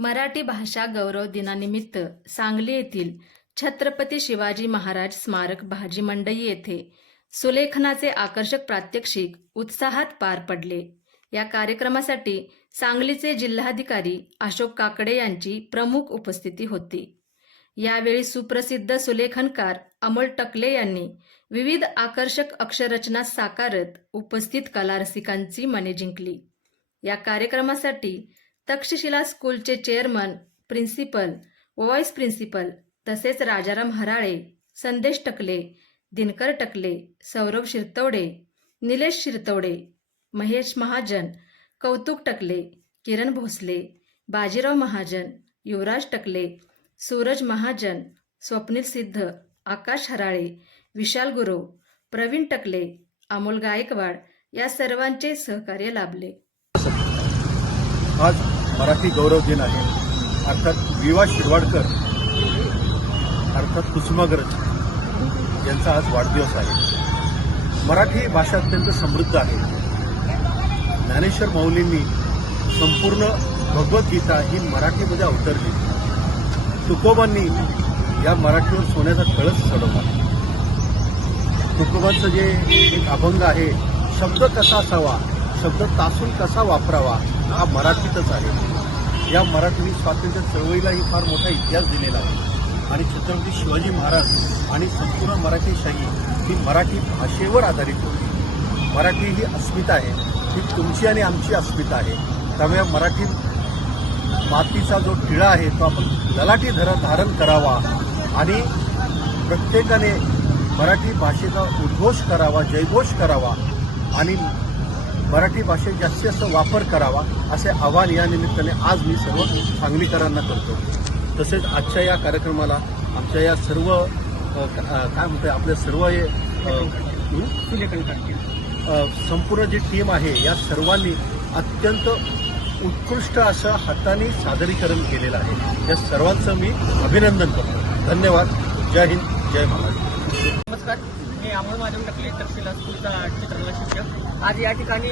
मराठी भाषा गौरव दिनानिमित्त सांगली येथील छत्रपती शिवाजी महाराज स्मारक भाजी मंडई येथे सुलेखनाचे आकर्षक प्रात्यक्षिक उत्साहात पार पडले। या कार्यक्रमासाठी सांगलीचे जिल्हाधिकारी अशोक काकडे यांची प्रमुख उपस्थिती होती। यावेळी सुप्रसिद्ध सुलेखनकार अमोल टकले यांनी विविध आकर्षक अक्षररचना साकारत उपस्थित कलारसिकांची मने जिंकली। या कार्यक्रमासाठी तक्षशिला स्कूलचे चेअरमन, प्रिन्सिपल, व्हाईस प्रिन्सिपल तसेच राजाराम हराळे, संदेश टकले, दिनकर टकले, सौरभ शिरतवडे, निलेश शिरतवडे, महेश महाजन, कौतुक टकले, किरण भोसले, बाजीराव महाजन, युवराज टकले, सूरज महाजन, स्वप्नील सिद्ध, आकाश हराळे, विशाल गुरव, प्रवीण टकले, अमोल गायकवाड या सर्वांचे सहकार्य लाभले। आज मराठी गौरव दिन आहे। अर्थात विवा शिरवाडकर अर्थात कुसुमाग्रज यांचा आज वाढदिवस आहे। मराठी भाषा अत्यंत समृद्ध आहे। ज्ञानेश्वर माऊलींनी संपूर्ण भगवद्गीता ही मराठीमध्ये अवतरली। तुकोबांनी या मराठीवर सोन्याचा कळस चढवला। तुकोबांचं जे एक अभंग आहे, शब्द कसा असावा, शब्द तासून कसा वापरावा, हा मराठीतच आहे। या मराठीने स्वातंत्र्य चळवळीलाही फार मोठा इतिहास दिलेला आहे आणि छत्रपती शिवाजी महाराज आणि संपूर्ण मराठीशाही ही मराठी भाषेवर आधारित होती। मराठी ही अस्मिता आहे, ही तुमची आणि आमची अस्मिता आहे। त्यामुळे मराठी मातीचा जो टिळा आहे तो आपण ललाटी धारण करावा आणि प्रत्येकाने मराठी भाषेचा उद्घोष करावा, जयघोष करावा आणि मराठी भाषेत जास्तीत जास्त वापर करावा असे आवाहन या निमित्ताने आज मी सर्व सांगलीकरांना करतो। तसेच आजच्या या कार्यक्रमाला आमच्या या सर्व काय म्हणतोय आपल्या सर्व संपूर्ण जी टीम आहे या सर्वांनी अत्यंत उत्कृष्ट असं हाताने सादरीकरण केलेलं आहे। या सर्वांचं मी अभिनंदन करतो। धन्यवाद। जय हिंद, जय महाराष्ट्र। नमस्कार, मी अमोल महाजन टकले, तक्षशिला स्कूलचा चित्रकला शिक्षक। आज या ठिकाणी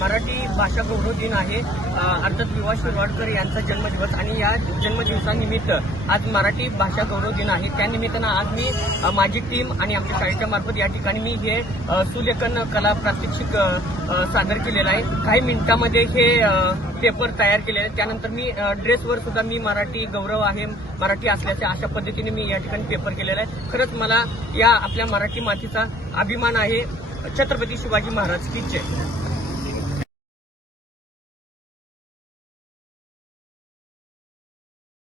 मराठी भाषा गौरव दिन आहे। अर्थात विवा शिरवाडकर यांचा जन्मदिवस आणि या जन्मदिवसानिमित्त आज मराठी भाषा गौरव दिन आहे। त्यानिमित्तानं आज मी माझी टीम आणि आमच्या शाळेच्या मार्फत या ठिकाणी मी हे सुलेखन कला प्रात्यक्षिक सादर केलेलं आहे। काही मिनिटांमध्ये हे पेपर तयार केलेले आहेत। त्यानंतर मी ड्रेसवर सुद्धा मी मराठी गौरव आहे, मराठी असल्याच्या अशा पद्धतीने मी या ठिकाणी पेपर केलेला आहे। खरंच मला या आपल्या मराठी मातीचा अभिमान आहे। छत्रपती शिवाजी महाराज की जय।